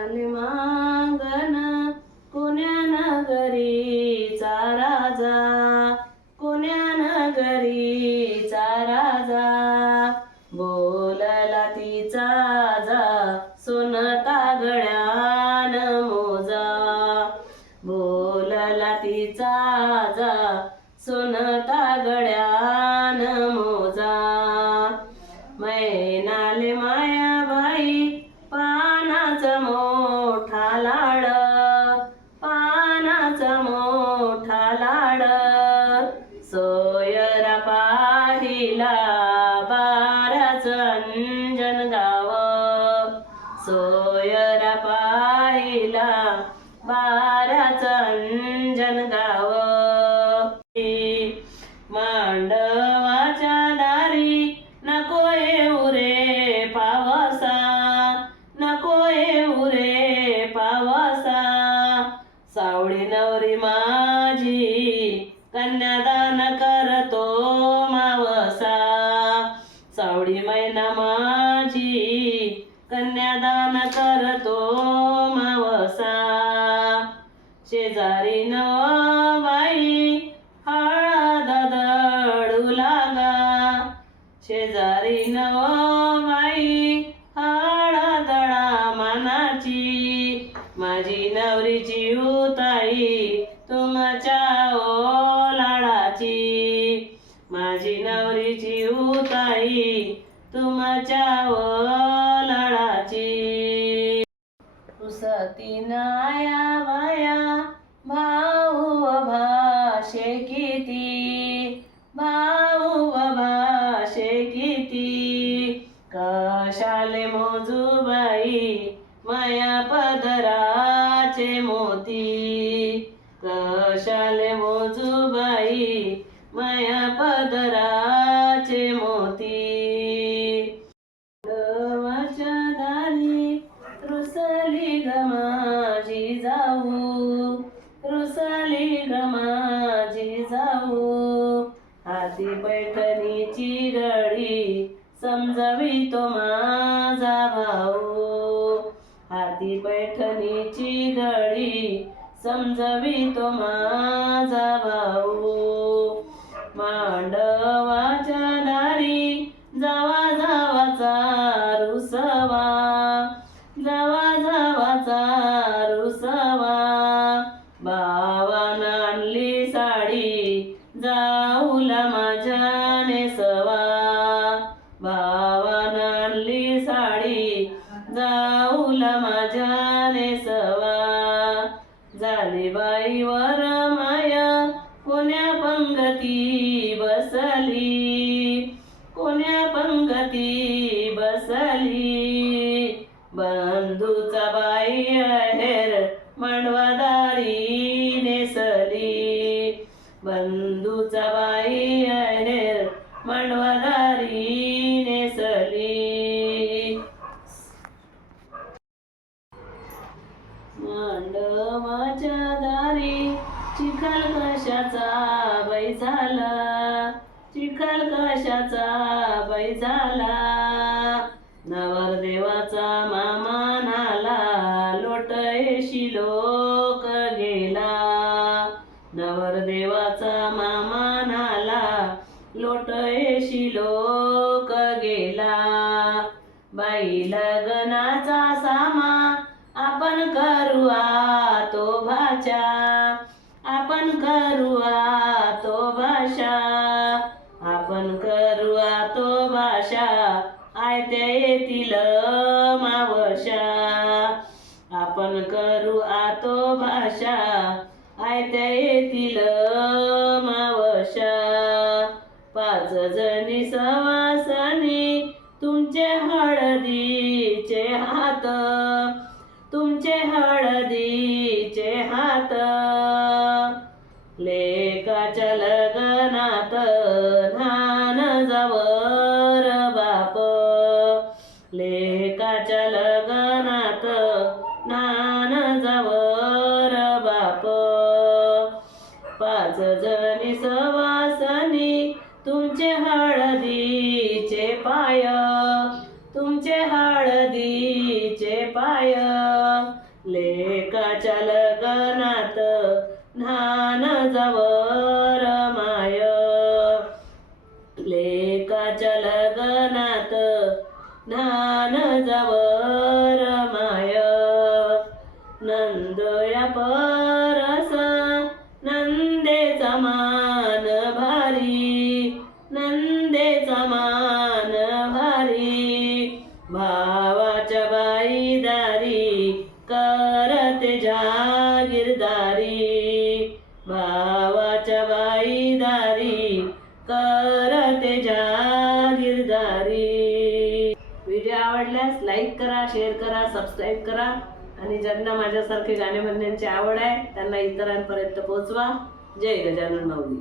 आले मांगन कोण्या नगरीचा राजा, कोण्या नगरीचा राजा. बोलला तिचा जा सोनता गळ्यान मोजा, बोलला तिचा जा सोनता गळ्यान मोजा. मैनाले मायाबाई पानाचा मोठा लाड, पानाचा मोठा लाड. सोयरा पाहिला बाराचं अंजन गाव, सोयरा पाहिला बाराचं अंजन गाव. मांडवाच्या दारी नको येऊ रे पावसा, नको येऊ रे पावसा. सावळी नवरी माझी कन्यादान करतो मावसा, सावळी मैना माझी कन्यादान करतो मावसा. शेजारी बाई हळद दळू लागा, शेजारी बाई हळद दळा मानाची. माझी नवरी जीवताई तुमच्या लाडाची, माझी नवरी जीवताई तुमच्या लाडाची. उसती नाया बाया भाऊ भाषे किती, भाऊ भाषे किती. कशाले मोजूबाई माया पदराचे मोती, कशाले मोजूबाई माया पदराचे मोती. देवाच्या दारी रुसली ग माझी जाऊ, रुसली ग माझी जाऊ. हाती पैठणीची घडी समजावितो माझा भाऊ, हाती पैठणीची घडी समजावितो माझा भाऊ. मांडवाच्या दारी जावा जावाचा रुसवा, जावा जावाचा रुसवा. भावानं आणली साडी जाऊला माझ्या नेसवा, भावानं आणली साडी जाऊला माझ्या नेसवा. झाली बाईवर माया कोण्या पंगती बसली, कोण्या पंगती बसली. बंधूचा बाई आहेर मांडवादारी नेसली, बंधूचा बाई आहेर मांडवादारी नेसली. मांडवाच्या दारी चिखल कशाचा बाई झाला, चिखल कशाचा बाई झाला. नवरदेवाचा मामा नाला लोटयशी लोक गेला, नवरदेवाचा मामा नाला लोटयशी लोक गेला. बाई लग्नाचा सामा आपण करू तो भाषा, आपण करू तो भाषा, आपण करू तो भाषा. आयत्या येतील मावशा, आपण करू तो भाषा. आयत्या येतील मावशा. 5 जणी सवासनी तुमचे हळदीचे हात, तुमचे हळदीचे हात. लेकाच्या लग्नात न्हाण जावर बाप, लेकाच्या लग्नात न्हाण जावर बाप. 5 जणी सवासनी तुमचे हळदीचे पाय, तुमचे हळदीचे पाय. लेकाच्या लग्नात न्हान जवर माय, लेकाच्या लग्नात न्हान जवर माय. नंदया परस नंदेचा मान भारी, नंदेचा मान भारी. भावाच्या बाईदारी करते जागीरदारी, भावाच्या बाईदारी करते जागीरदारी. व्हिडिओ आवडल्यास लाईक करा, शेअर करा, सबस्क्राईब करा आणि ज्यांना माझ्यासारखे गाणे म्हणण्याची आवड आहे त्यांना इतरांपर्यंत पोहोचवा. जय गजानन माऊली.